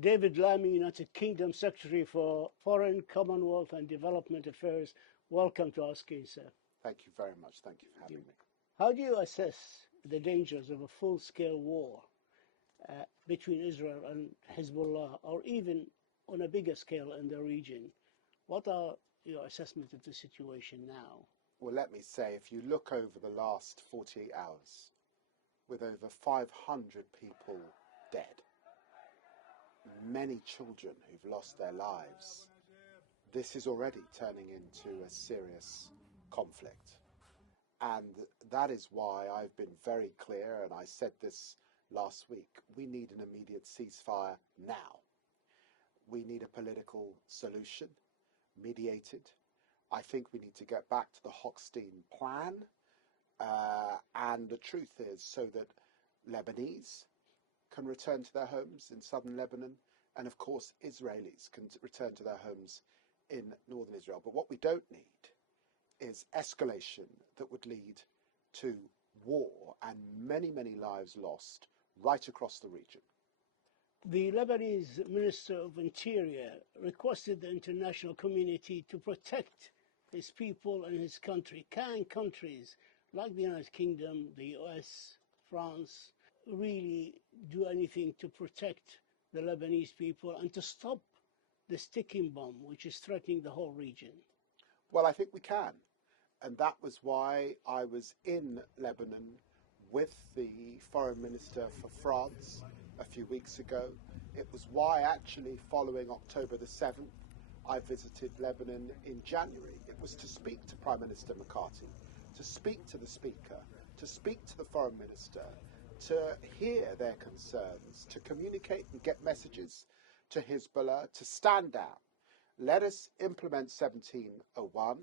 David Lammy, United Kingdom Secretary for Foreign, Commonwealth and Development Affairs. Welcome to our screen, sir. Thank you very much. Thank you for having me. How do you assess the dangers of a full-scale war between Israel and Hezbollah, or even on a bigger scale in the region? What are your assessment of the situation now? Well, let me say, if you look over the last 48 hours, with over 500 people dead, many children who've lost their lives, this is already turning into a serious conflict. And that is why I've been very clear, and I said this last week, we need an immediate ceasefire now. We need a political solution, mediated. I think we need to get back to the Hochstein plan. And the truth is, so that Lebanese can return to their homes in southern Lebanon, and of course Israelis can return to their homes in northern Israel. But what we don't need is escalation that would lead to war and many, many lives lost right across the region. The Lebanese Minister of Interior requested the international community to protect his people and his country. Can countries like the United Kingdom, the US, France, really do anything to protect the Lebanese people and to stop the sticking bomb which is threatening the whole region? Well, I think we can. And that was why I was in Lebanon with the Foreign Minister for France a few weeks ago. It was why, actually, following October the 7th, I visited Lebanon in January. It was to speak to Prime Minister McCarthy, to speak to the Speaker, to speak to the Foreign Minister, to hear their concerns, to communicate and get messages to Hezbollah, to stand down. Let us implement 1701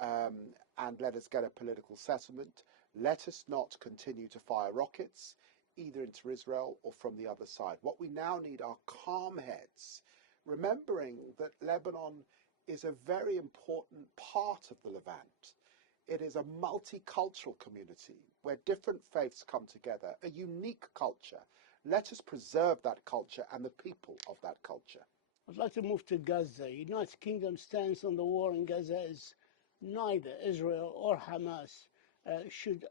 and let us get a political settlement. Let us not continue to fire rockets either into Israel or from the other side. What we now need are calm heads, remembering that Lebanon is a very important part of the Levant. It is a multicultural community where different faiths come together, a unique culture. Let us preserve that culture and the people of that culture. I'd like to move to Gaza. United Kingdom stance on the war in Gaza is neither Israel or Hamas should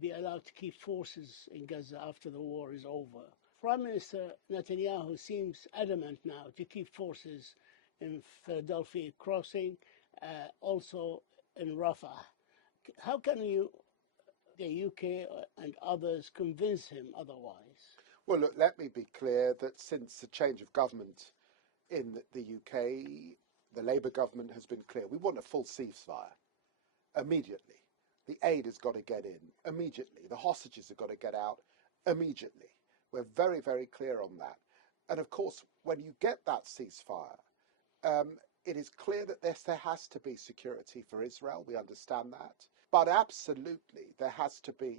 be allowed to keep forces in Gaza after the war is over. Prime Minister Netanyahu seems adamant now to keep forces in Philadelphia Crossing, also in Rafah. How can the UK and others convince him otherwise? Well, look, let me be clear that since the change of government in the UK, the Labour government has been clear. We want a full ceasefire immediately. The aid has got to get in immediately. The hostages have got to get out immediately. We're very, very clear on that. And of course, when you get that ceasefire, it is clear that there has to be security for Israel. We understand that. But absolutely, there has to be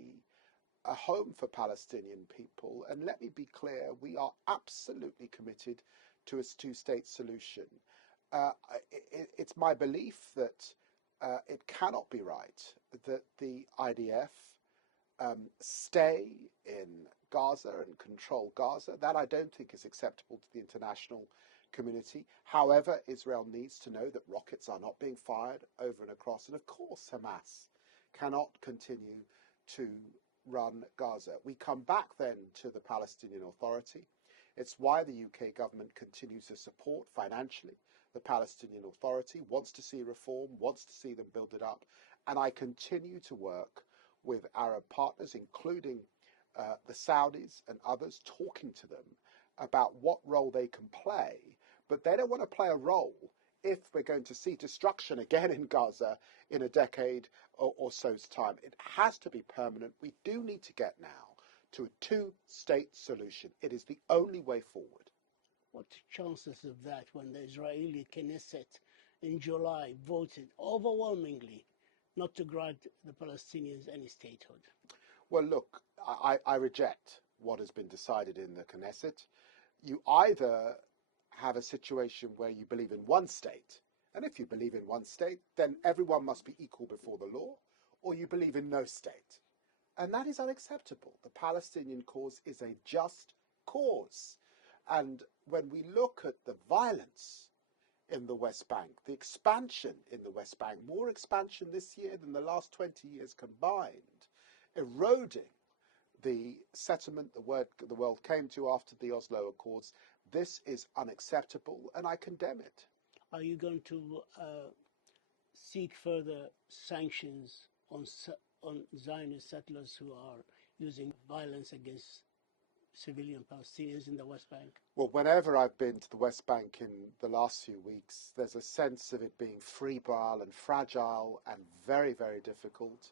a home for Palestinian people. And let me be clear, we are absolutely committed to a two-state solution. It's my belief that it cannot be right that the IDF stay in Gaza and control Gaza. That I don't think is acceptable to the international community. However, Israel needs to know that rockets are not being fired over and across. And of course, Hamas cannot continue to run Gaza. We come back then to the Palestinian Authority. It's why the UK government continues to support financially the Palestinian Authority, wants to see reform, wants to see them build it up. And I continue to work with Arab partners, including the Saudis and others, talking to them about what role they can play. But they don't want to play a role if we're going to see destruction again in Gaza in a decade or so's time. It has to be permanent. We do need to get now to a two-state solution. It is the only way forward. What chances of that when the Israeli Knesset in July voted overwhelmingly not to grant the Palestinians any statehood? Well, look, I reject what has been decided in the Knesset. You either have a situation where you believe in one state, and if you believe in one state, then everyone must be equal before the law, or you believe in no state. And that is unacceptable. The Palestinian cause is a just cause. And when we look at the violence in the West Bank, the expansion in the West Bank, more expansion this year than the last 20 years combined, eroding the settlement the world came to after the Oslo Accords, this is unacceptable, and I condemn it. Are you going to seek further sanctions on Zionist settlers who are using violence against civilian Palestinians in the West Bank? Well, whenever I've been to the West Bank in the last few weeks, there's a sense of it being febrile and fragile and very, very difficult.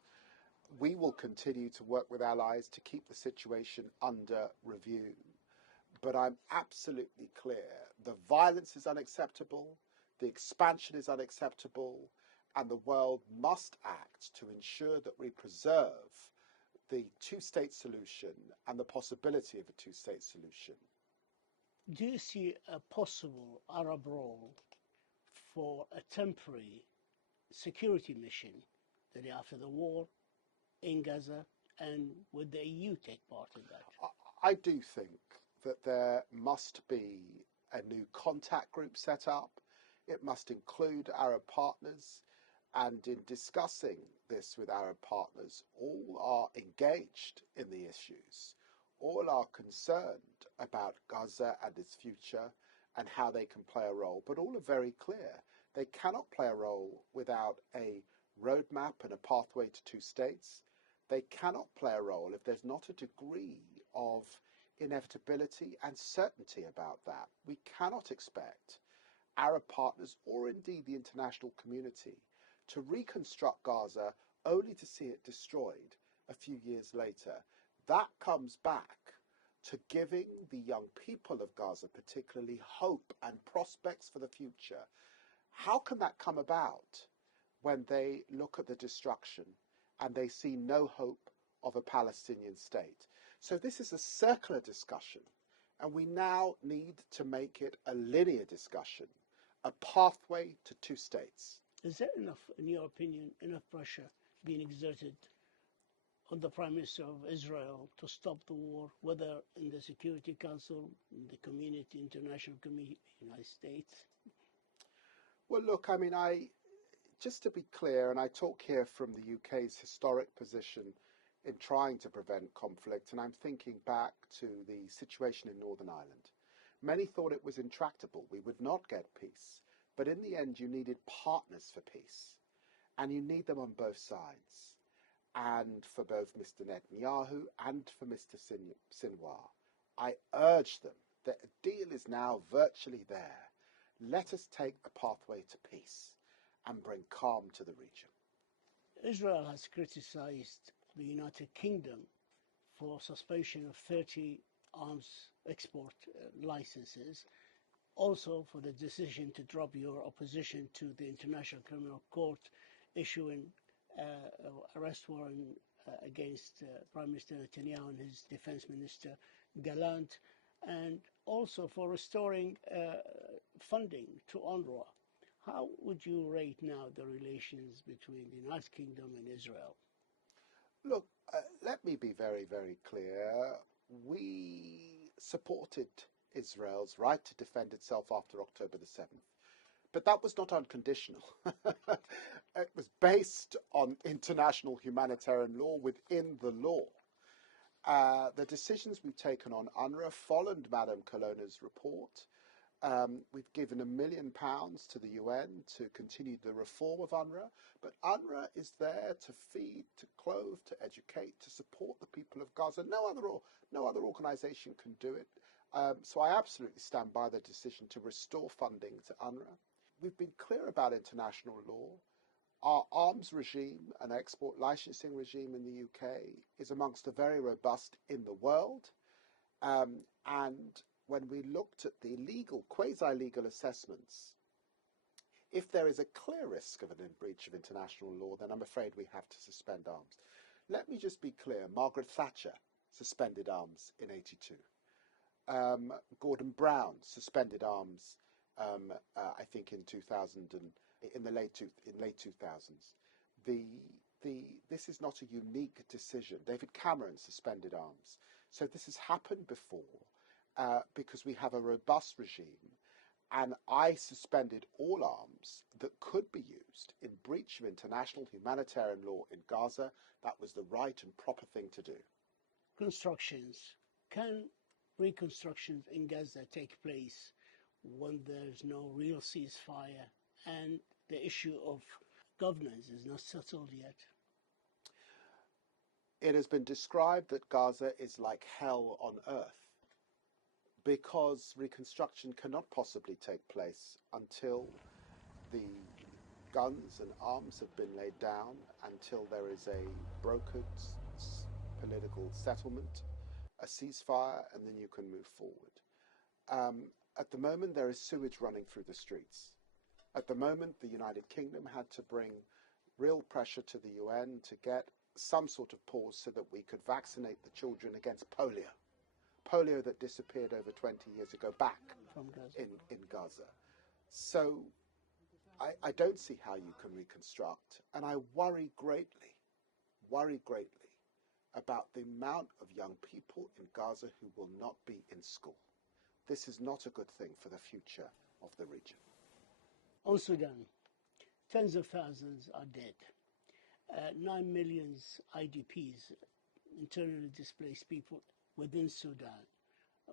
We will continue to work with allies to keep the situation under review. But I'm absolutely clear the violence is unacceptable, the expansion is unacceptable, and the world must act to ensure that we preserve the two-state solution and the possibility of a two-state solution. Do you see a possible Arab role for a temporary security mission the day after the war in Gaza, and would the EU take part in that? I do think that there must be a new contact group set up. It must include Arab partners, and in discussing this with Arab partners, all are engaged in the issues. All are concerned about Gaza and its future and how they can play a role, but all are very clear. They cannot play a role without a roadmap and a pathway to two states. They cannot play a role if there's not a degree of inevitability and certainty about that. We cannot expect Arab partners or indeed the international community to reconstruct Gaza only to see it destroyed a few years later. That comes back to giving the young people of Gaza particularly hope and prospects for the future. How can that come about when they look at the destruction and they see no hope of a Palestinian state? So this is a circular discussion, and we now need to make it a linear discussion, a pathway to two states. Is there enough, in your opinion, enough pressure being exerted on the Prime Minister of Israel to stop the war, whether in the Security Council, in the community, international community, United States? Well, look, I mean, just to be clear, and I talk here from the UK's historic position in trying to prevent conflict, and I'm thinking back to the situation in Northern Ireland. Many thought it was intractable. We would not get peace. But in the end, you needed partners for peace, and you need them on both sides. And for both Mr. Netanyahu and for Mr. Sinwar, I urge them that a deal is now virtually there. Let us take a pathway to peace and bring calm to the region. Israel has criticized the United Kingdom for suspension of 30 arms export licenses, also for the decision to drop your opposition to the International Criminal Court issuing arrest warrant against Prime Minister Netanyahu and his Defense Minister Gallant, and also for restoring funding to UNRWA. How would you rate now the relations between the United Kingdom and Israel? Look, let me be very, very clear. We supported Israel's right to defend itself after October the 7th. But that was not unconditional. It was based on international humanitarian law within the law. The decisions we've taken on UNRWA followed Madame Colonna's report. We've given £1 million to the UN to continue the reform of UNRWA, but UNRWA is there to feed, to clothe, to educate, to support the people of Gaza. No other organisation can do it. So I absolutely stand by the decision to restore funding to UNRWA. We've been clear about international law. Our arms regime and export licensing regime in the UK is amongst the very robust in the world. And when we looked at the legal, quasi-legal assessments, if there is a clear risk of a breach of international law, then I'm afraid we have to suspend arms. Let me just be clear. Margaret Thatcher suspended arms in '82. Gordon Brown suspended arms, I think in 2000 and in late 2000s. This is not a unique decision. David Cameron suspended arms. So this has happened before. because we have a robust regime, and I suspended all arms that could be used in breach of international humanitarian law in Gaza. That was the right and proper thing to do. Constructions. Can reconstructions in Gaza take place when there's no real ceasefire and the issue of governance is not settled yet? It has been described that Gaza is like hell on earth because reconstruction cannot possibly take place until the guns and arms have been laid down, until there is a brokered political settlement, a ceasefire, and then you can move forward. At the moment, there is sewage running through the streets. At the moment, the United Kingdom had to bring real pressure to the UN to get some sort of pause so that we could vaccinate the children against polio that disappeared over 20 years ago back From Gaza. in Gaza. So I don't see how you can reconstruct, and I worry greatly about the amount of young people in Gaza who will not be in school. This is not a good thing for the future of the region. On Sudan, tens of thousands are dead. 9 million IDPs, internally displaced people within Sudan.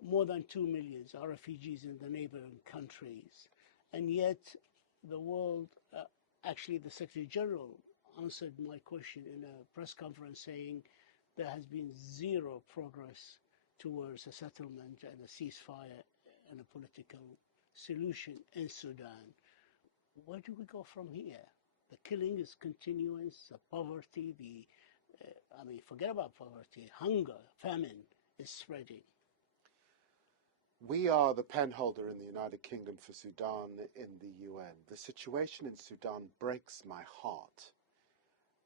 More than 2 million are refugees in the neighboring countries. And yet the world, actually the Secretary General answered my question in a press conference saying there has been zero progress towards a settlement and a ceasefire and a political solution in Sudan. Where do we go from here? The killing is continuing, the poverty, forget about poverty, hunger, famine is spreading. We are the penholder in the United Kingdom for Sudan in the UN. The situation in Sudan breaks my heart,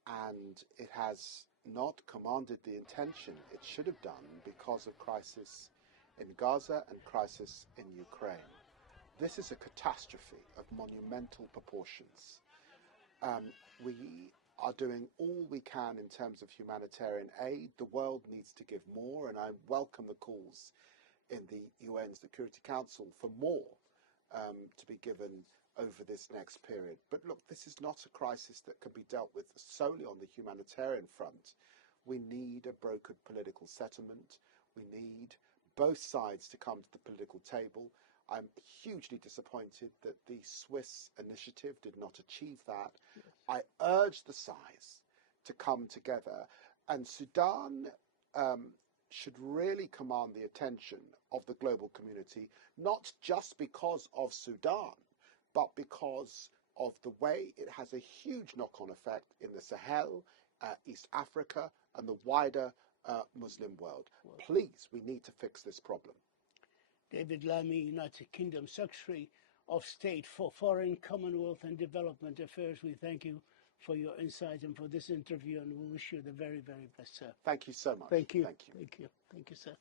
and it has not commanded the attention it should have done because of crisis in Gaza and crisis in Ukraine. This is a catastrophe of monumental proportions. We are doing all we can in terms of humanitarian aid. The world needs to give more, and I welcome the calls in the UN Security Council for more to be given over this next period. But look, this is not a crisis that can be dealt with solely on the humanitarian front. We need a brokered political settlement. We need both sides to come to the political table. I'm hugely disappointed that the Swiss initiative did not achieve that. Yes. I urge the sides to come together, and Sudan should really command the attention of the global community, not just because of Sudan, but because of the way it has a huge knock-on effect in the Sahel, East Africa, and the wider Muslim world. Please, we need to fix this problem. David Lammy, United Kingdom Secretary of State for Foreign, Commonwealth and Development Affairs, we thank you for your insight and for this interview, and we wish you the very, very best, sir. Thank you so much. Thank you. Thank you. Thank you. Thank you, sir.